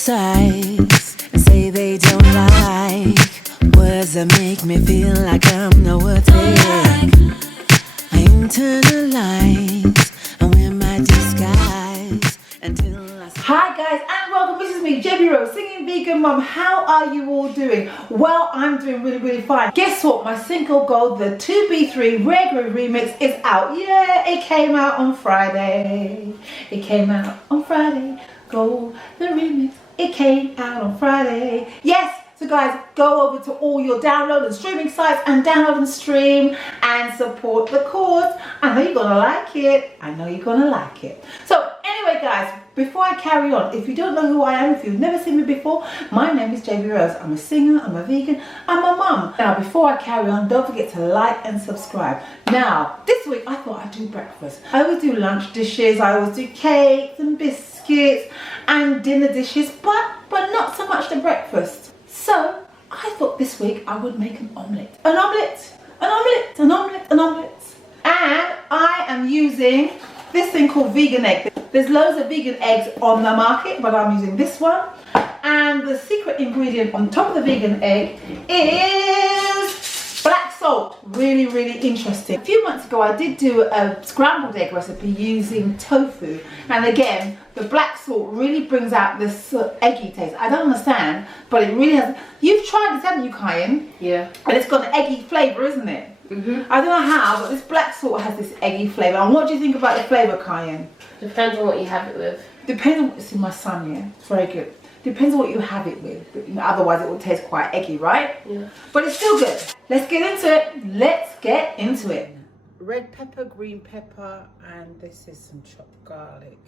criticize and say they don't like words that make me feel like I'm not worth it. I internalize and wear my disguise until I... Hi guys and welcome. This is me, JB Rose, singing vegan mum. How are you all doing? Well, I'm doing really fine. Guess what? My single gold, the 2B3 Rare Groove remix is out. Yeah, it came out on Friday. It came out on Friday. Gold, the remix. It came out on Friday. Yes. So guys, go over to all your download and streaming sites and download and stream and support the cause. I know you're gonna like it. I know you're gonna like it. So anyway guys, before I carry on, if you don't know who I am, if you've never seen me before, my name is JB Rose. I'm a singer, I'm a vegan, I'm a mum. Now before I carry on, don't forget to like and subscribe. Now, this week I thought I'd do breakfast. I always do lunch dishes, I always do cakes and biscuits and dinner dishes, but not so much the breakfast. So I thought this week I would make an omelette. An omelette, an omelette, an omelette, an omelette. And I am using this thing called vegan egg. There's loads of vegan eggs on the market, but I'm using this one. And the secret ingredient on top of the vegan egg is black salt. Really interesting. A few months ago I did do a scrambled egg recipe using tofu, and again the black salt really brings out this eggy taste. I don't understand, but it really has. You've tried this, haven't you, Cayenne? Yeah. And it's got an eggy flavour, isn't it? I don't know how, but this black salt has this eggy flavour. And what do you think about the flavour, Cayenne? Depends on what you have it with. Depends on what's in my son, yeah. It's very good. Depends on what you have it with. But, otherwise it will taste quite eggy, right? Yeah. But it's still good. Let's get into it. Let's get into it. Red pepper, green pepper, and this is some chopped garlic.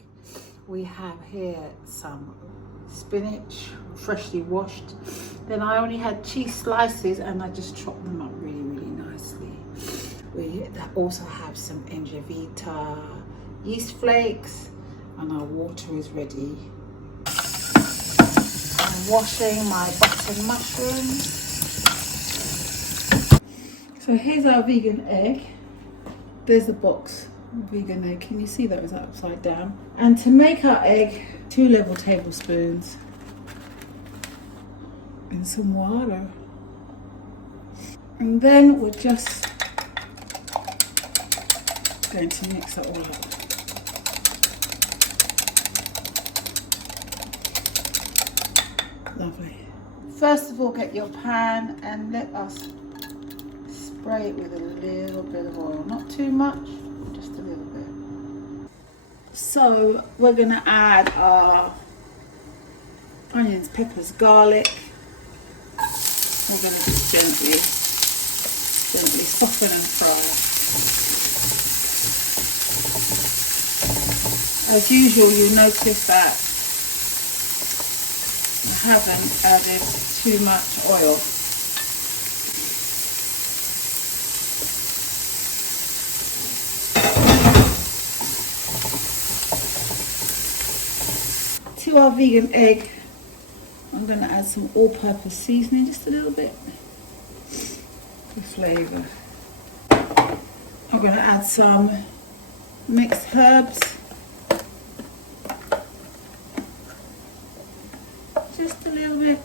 We have here some spinach, freshly washed. Then I only had cheese slices and I just chopped them up really nicely. We also have some Engevita yeast flakes, and our water is ready. I'm washing my button mushrooms. So here's our vegan egg. There's the box of vegan egg. Can you see that? It's upside down. And to make our egg, 2 level tablespoons and some water. And then we're just going to mix it all up. Lovely. First of all, get your pan and let us spray it with a little bit of oil. Not too much, just a little bit. So we're going to add our onions, peppers, garlic. We're going to just gently soften and fry. As usual, you notice that I haven't added too much oil. To our vegan egg, I'm going to add some all-purpose seasoning, just a little bit for flavour. I'm going to add some mixed herbs. Just a little bit.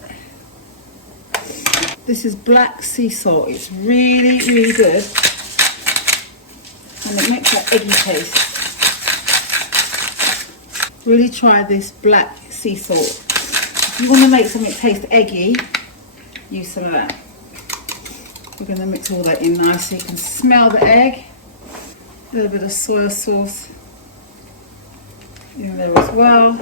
This is black sea salt. It's really good. And it makes that eggy taste. Really try this black sea salt. If you want to make something taste eggy, use some of that. We're going to mix all that in nice so you can smell the egg. A little bit of soy sauce in there as well.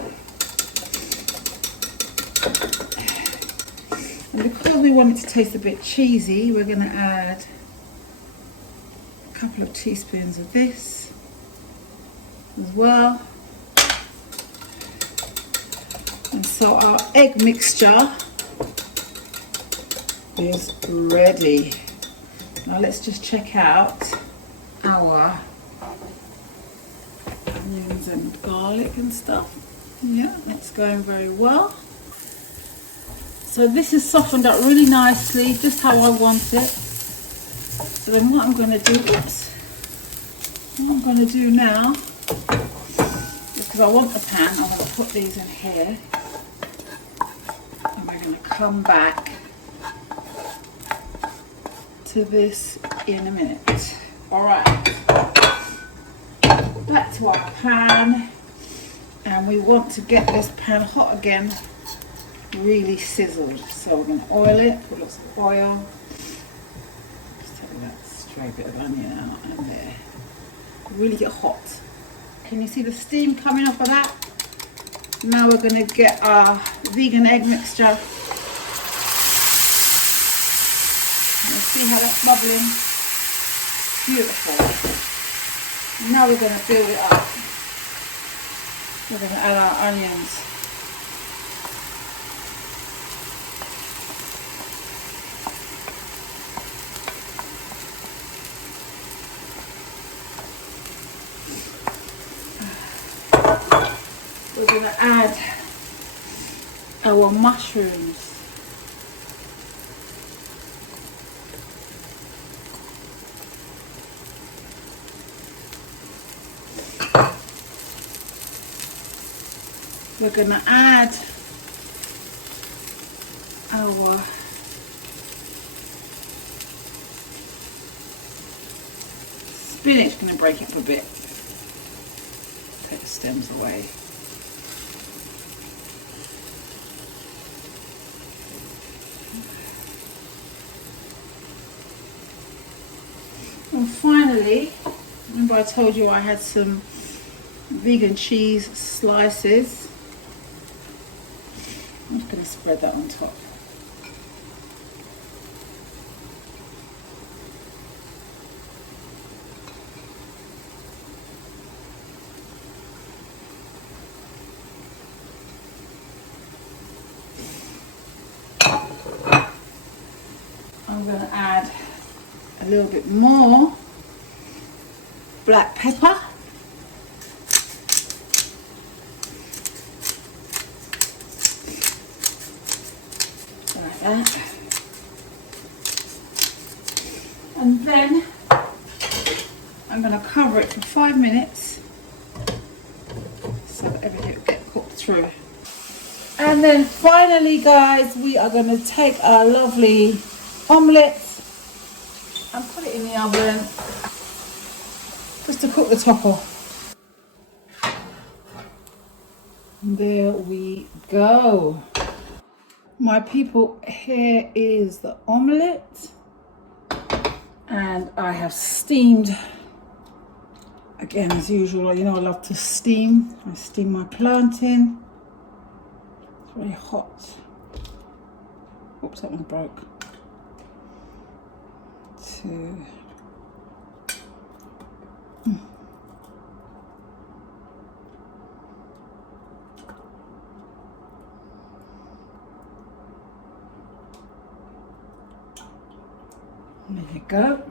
And because we want it to taste a bit cheesy, we're going to add a couple of teaspoons of this as well. And so our egg mixture is ready. Now let's just check out our onions and garlic and stuff. Yeah, it's going very well. So this is softened up really nicely, just how I want it. So then what I'm going to do, what I'm going to do now because I want the pan, I'm going to put these in here. come back to this in a minute. Alright, back to our pan, and we want to get this pan hot again, really sizzled. So we're going to oil it, put lots of oil. Just take that stray bit of onion out and there. Really get hot. Can you see the steam coming off of that? Now we're going to get our vegan egg mixture. See how that's bubbling? Beautiful. Now we're going to build it up. We're going to add our onions. We're going to add our mushrooms. We're going to add our spinach. Going to break it up a bit. Take the stems away. And finally, remember I told you I had some vegan cheese slices. I'm just going to spread that on top. I'm going to add a little bit more black pepper. Like that. And then I'm going to cover it for 5 minutes so that everything will get cooked through. And then finally, guys, we are going to take our lovely omelette and put it in the oven just to cook the top off. And there we go. My people, here is the omelette, and I have steamed, again as usual, you know I love to steam. I steam my plantain. It's very hot. Oops, that one broke. Two. There you go.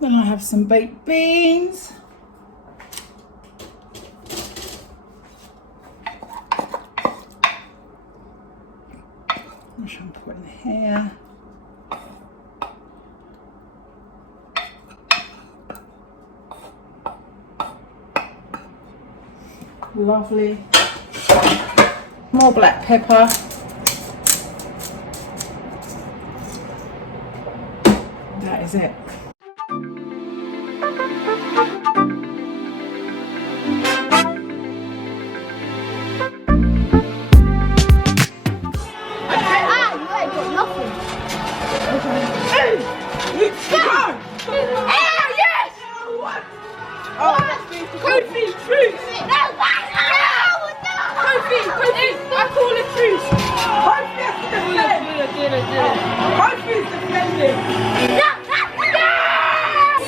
Then I have some baked beans. Which I'm putting here. Lovely. More black pepper. That is it.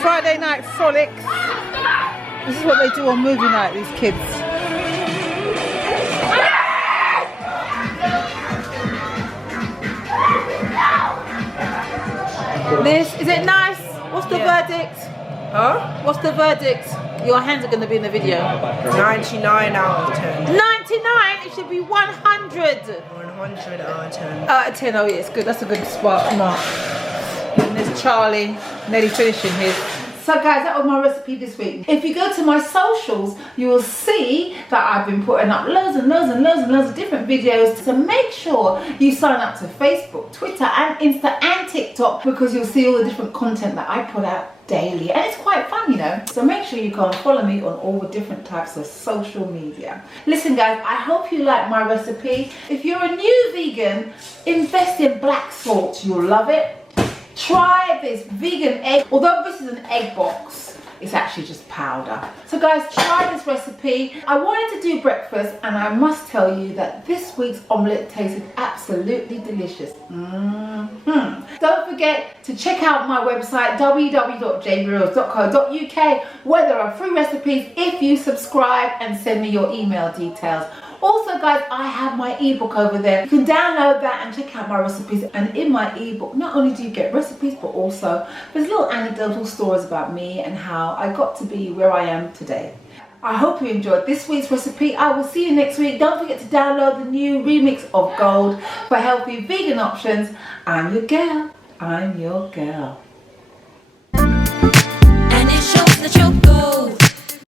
Friday night frolics. This is what they do on movie night, these kids. This, is it nice? What's the verdict? Huh? What's the verdict? Your hands are going to be in the video. 99 out of 10. 99? It should be 100. 100 out of 10. Out of 10, oh yeah, it's good. That's a good spark mark. And there's Charlie, nearly finishing his. So guys, that was my recipe this week. If you go to my socials, you will see that I've been putting up loads of different videos. So make sure you sign up to Facebook, Twitter and Insta and TikTok, because you'll see all the different content that I put out daily, and it's quite fun, you know. So make sure you go and follow me on all the different types of social media. Listen guys, I hope you like my recipe. If you're a new vegan, invest in black salt, you'll love it. Try this vegan egg, although this is an egg box, it's actually just powder. So guys, try this recipe. I wanted to do breakfast, and I must tell you that this week's omelette tasted absolutely delicious. Don't forget to check out my website www.jbrose.co.uk, where there are free recipes if you subscribe and send me your email details. Also guys, I have my ebook over there. You can download that and check out my recipes. And in my ebook, not only do you get recipes, but also there's little anecdotal stories about me and how I got to be where I am today. I hope you enjoyed this week's recipe. I will see you next week. Don't forget to download the new remix of Gold for healthy vegan options. I'm your girl. I'm your girl. And it shows that you're gold.